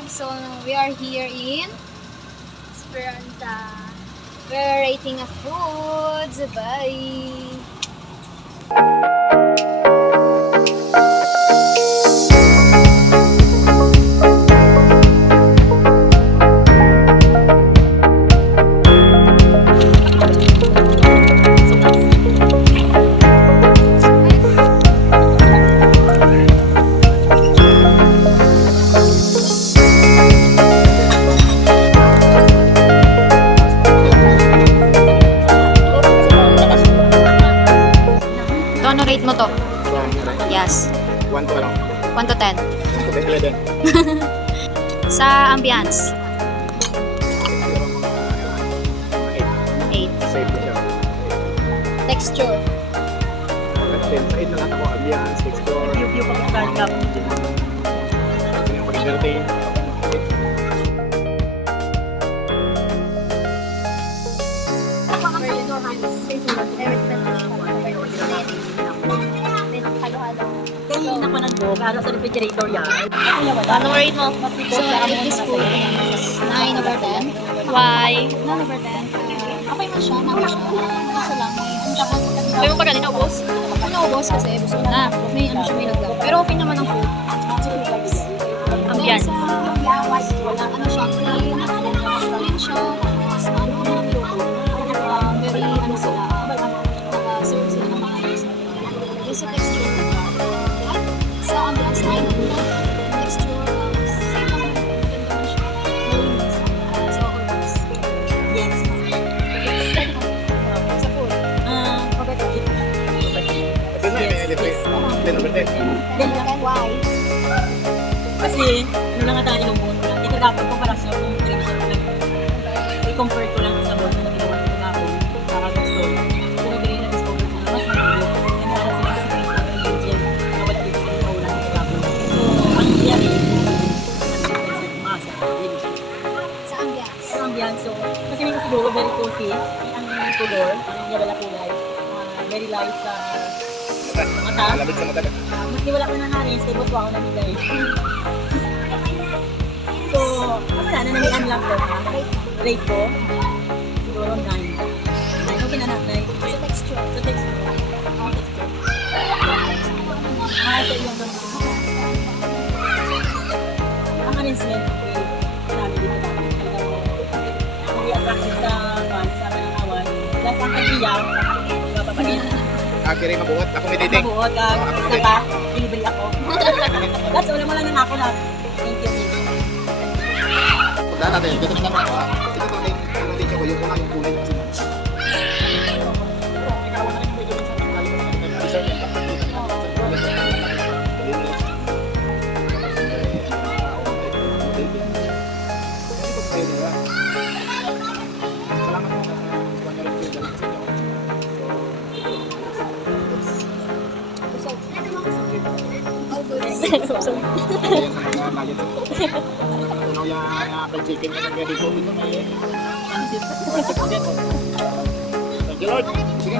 vlog. So we are here in Esperanza. We're rating a foods. Bye. Ano rate mo to? Yes. 1 to ano? 1 to 10. 1 to 11. Sa ambience? 8. 8. Safe na siya. Texture? 10. Sa 8 na lang ako. Ambiance, texture. Review pa kung saan ka. Ito yung pag-entertain. Kaya nakunan ko, para sa refrigerator yan. Anong rate mo? So, this food is 9 over 10. Why? 9 over 10. Okay mo siya, namin siya. Kaso lang, ano siya? Kaya mo pa kanina ubos? Naubos kasi, gusto ko na. May ano siya, may laglaw. Pero okay naman ang food. Ambience. Ano siya, clean. Clean siya. Tapos, ano, very, ano sila, serve sila ng mga rice. This is texture. Sa ambience, 9 texture. Same lang. Ganda mo siya. Malinis. So, always. Yes. Sa food. Ito na, may elevate. 10 over 10. Why? Kasi, ano lang nga tayo ng bono lang. Ito dapat komparasyon kung tradition ko lang. I-compare ko lang sa bono na ginawa ko na ako. Kakagusto. Kung ibigay na discover ko na mas mabuti. Kaya meron sila sa mga ingredient na wala dito sa mga ulang nagkakapon. So, ano yan eh? Masa. Sa ambience. Sa ambiance. So, kasi may siguro very cozy. Ang color, ang niya wala kulay. Very light sa mata. Malamig sa mata. Maski wala ko na narin, kay boss ako namigay. So, wala na, namian lang ko. Rate ko, siguro 9. 9, okay na na, 9. Sa texture. Sa texture. Ang texture. Sa iyong naman. Ang arrangement, okay. Marami dito na. Hindi attractive sa pananawan. Dahil ang kagiyang, mapapagin. Kiri mabuhat. Ako may dating. Mabuot, isa pa, delivery ako. That's all, wala na ako lang. Thank you. Pagdaan natin, dito na naman ako. Ito ito yung dating ko. Yung una yung kulay. Ikaw na rin yung video sa Ano yung chicken na ready ko dito may Thank you Lord. Sige.